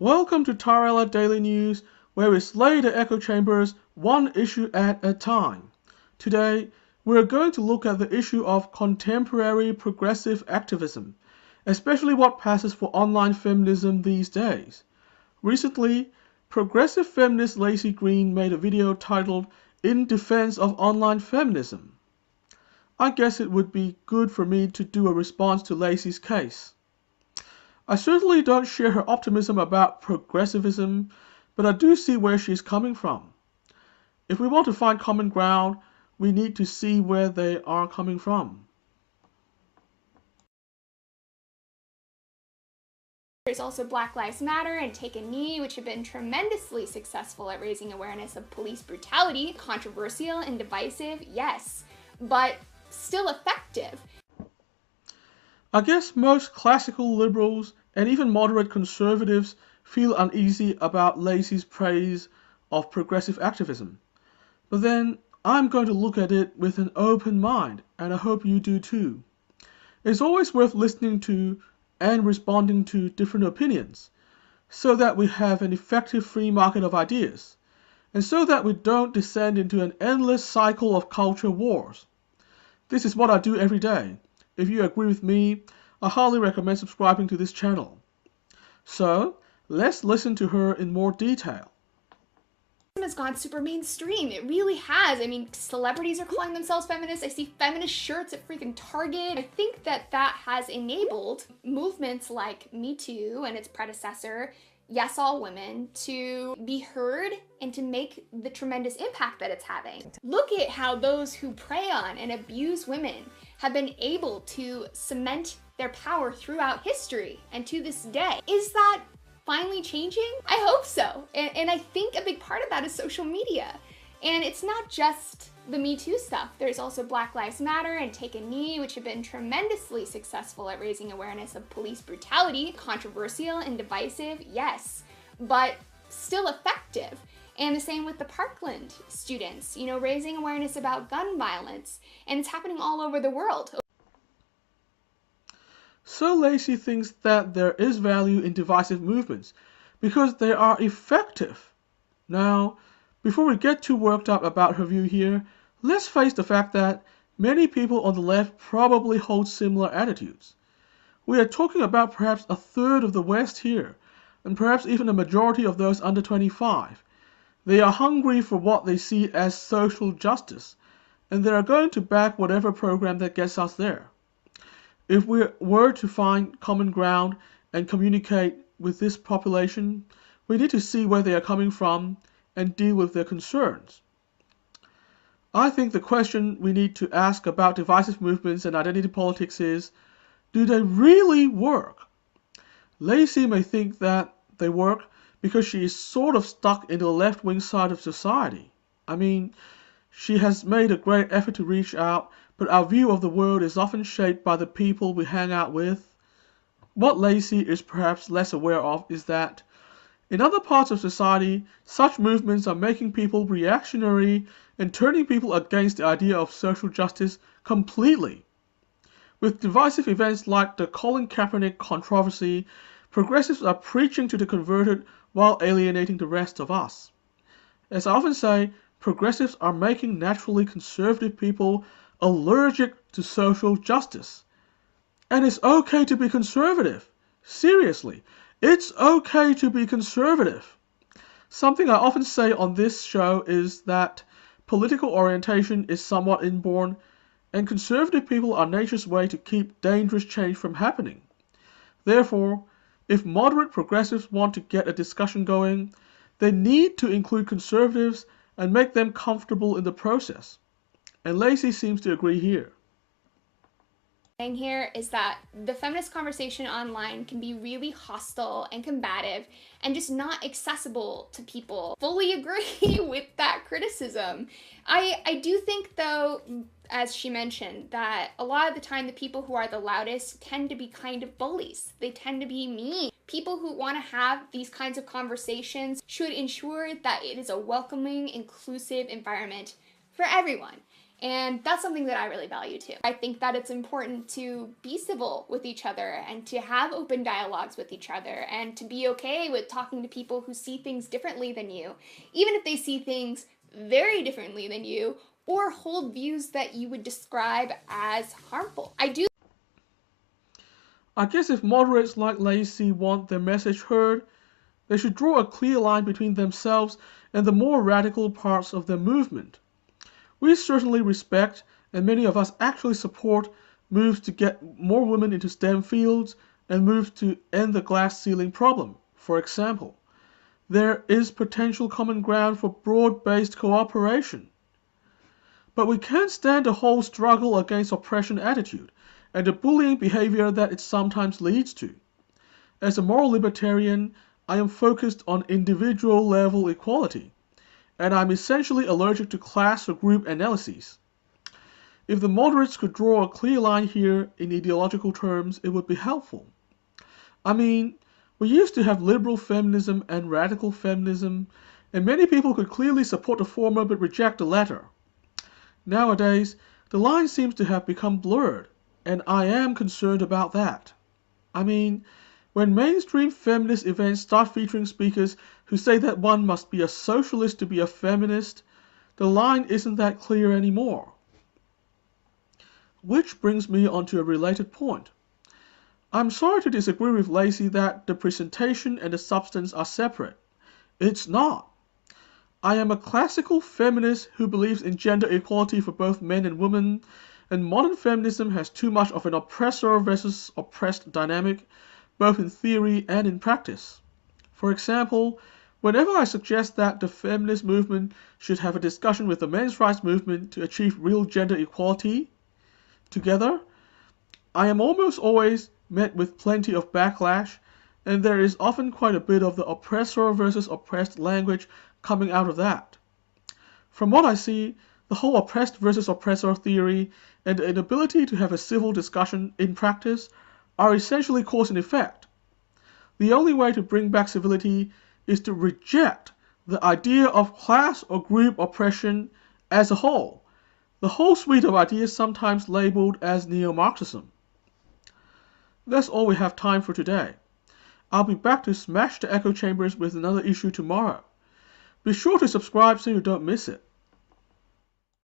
Welcome to TaraElla Daily News, where we slay the echo chambers one issue at a time. Today, we're going to look at the issue of contemporary progressive activism, especially what passes for online feminism these days. Recently, progressive feminist Laci Green made a video titled "In Defense of Online Feminism." I guess it would be good for me to do a response to Laci's case. I certainly don't share her optimism about progressivism, but I do see where she's coming from. If we want to find common ground, we need to see where they are coming from. There's also Black Lives Matter and Take a Knee, which have been tremendously successful at raising awareness of police brutality. Controversial and divisive, yes, but still effective. I guess most classical liberals and even moderate conservatives feel uneasy about Laci's praise of progressive activism. But then I'm going to look at it with an open mind, and I hope you do too. It's always worth listening to and responding to different opinions, so that we have an effective free market of ideas, and so that we don't descend into an endless cycle of culture wars. This is what I do every day. If you agree with me, I highly recommend subscribing to this channel. So, let's listen to her in more detail. Has gone super mainstream. It really has. I mean, celebrities are calling themselves feminists. I see feminist shirts at freaking Target. I think that has enabled movements like Me Too and its predecessor, Yes All Women, to be heard and to make the tremendous impact that it's having. Look at how those who prey on and abuse women have been able to cement their power throughout history and to this day. Is that finally changing? I hope so. And I think a big part of that is social media. And it's not just the Me Too stuff. There's also Black Lives Matter and Take a Knee, which have been tremendously successful at raising awareness of police brutality. Controversial and divisive, yes, but still effective. And the same with the Parkland students, raising awareness about gun violence. And it's happening all over the world. So Laci thinks that there is value in divisive movements because they are effective. Now, before we get too worked up about her view here, let's face the fact that many people on the left probably hold similar attitudes. We are talking about perhaps a third of the West here, and perhaps even a majority of those under 25. They are hungry for what they see as social justice, and they are going to back whatever program that gets us there. If we were to find common ground and communicate with this population, we need to see where they are coming from and deal with their concerns. I think the question we need to ask about divisive movements and identity politics is, do they really work? Laci may think that they work because she is sort of stuck in the left-wing side of society. I mean, she has made a great effort to reach out, but our view of the world is often shaped by the people we hang out with. What Laci is perhaps less aware of is that in other parts of society, such movements are making people reactionary and turning people against the idea of social justice completely. With divisive events like the Colin Kaepernick controversy, progressives are preaching to the converted while alienating the rest of us. As I often say, progressives are making naturally conservative people allergic to social justice. And it's okay to be conservative. Seriously, it's okay to be conservative. Something I often say on this show is that political orientation is somewhat inborn, and conservative people are nature's way to keep dangerous change from happening. Therefore, if moderate progressives want to get a discussion going, they need to include conservatives and make them comfortable in the process. And Laci seems to agree here. Here is that the feminist conversation online can be really hostile and combative and just not accessible to people. Fully agree with that criticism. I do think, though, as she mentioned, that a lot of the time the people who are the loudest tend to be kind of bullies. They tend to be mean. People who want to have these kinds of conversations should ensure that it is a welcoming, inclusive environment for everyone. And that's something that I really value too. I think that it's important to be civil with each other and to have open dialogues with each other and to be okay with talking to people who see things differently than you, even if they see things very differently than you or hold views that you would describe as harmful. I guess if moderates like Laci want their message heard, they should draw a clear line between themselves and the more radical parts of their movement. We certainly respect, and many of us actually support, moves to get more women into STEM fields and moves to end the glass ceiling problem, for example. There is potential common ground for broad-based cooperation. But we can't stand the whole struggle against oppression attitude and the bullying behavior that it sometimes leads to. As a moral libertarian, I am focused on individual level equality, and I'm essentially allergic to class or group analyses. If the moderates could draw a clear line here in ideological terms, it would be helpful. I mean, we used to have liberal feminism and radical feminism, and many people could clearly support the former but reject the latter. Nowadays, the line seems to have become blurred, and I am concerned about that. I mean, when mainstream feminist events start featuring speakers who say that one must be a socialist to be a feminist, the line isn't that clear anymore. Which brings me onto a related point. I'm sorry to disagree with Laci that the presentation and the substance are separate. It's not. I am a classical feminist who believes in gender equality for both men and women, and modern feminism has too much of an oppressor versus oppressed dynamic, both in theory and in practice. For example, whenever I suggest that the feminist movement should have a discussion with the men's rights movement to achieve real gender equality together, I am almost always met with plenty of backlash, and there is often quite a bit of the oppressor versus oppressed language coming out of that. From what I see, the whole oppressed versus oppressor theory and the inability to have a civil discussion in practice are essentially cause and effect. The only way to bring back civility is to reject the idea of class or group oppression as a whole, the whole suite of ideas sometimes labeled as neo-Marxism. That's all we have time for today. I'll be back to smash the echo chambers with another issue tomorrow. Be sure to subscribe so you don't miss it.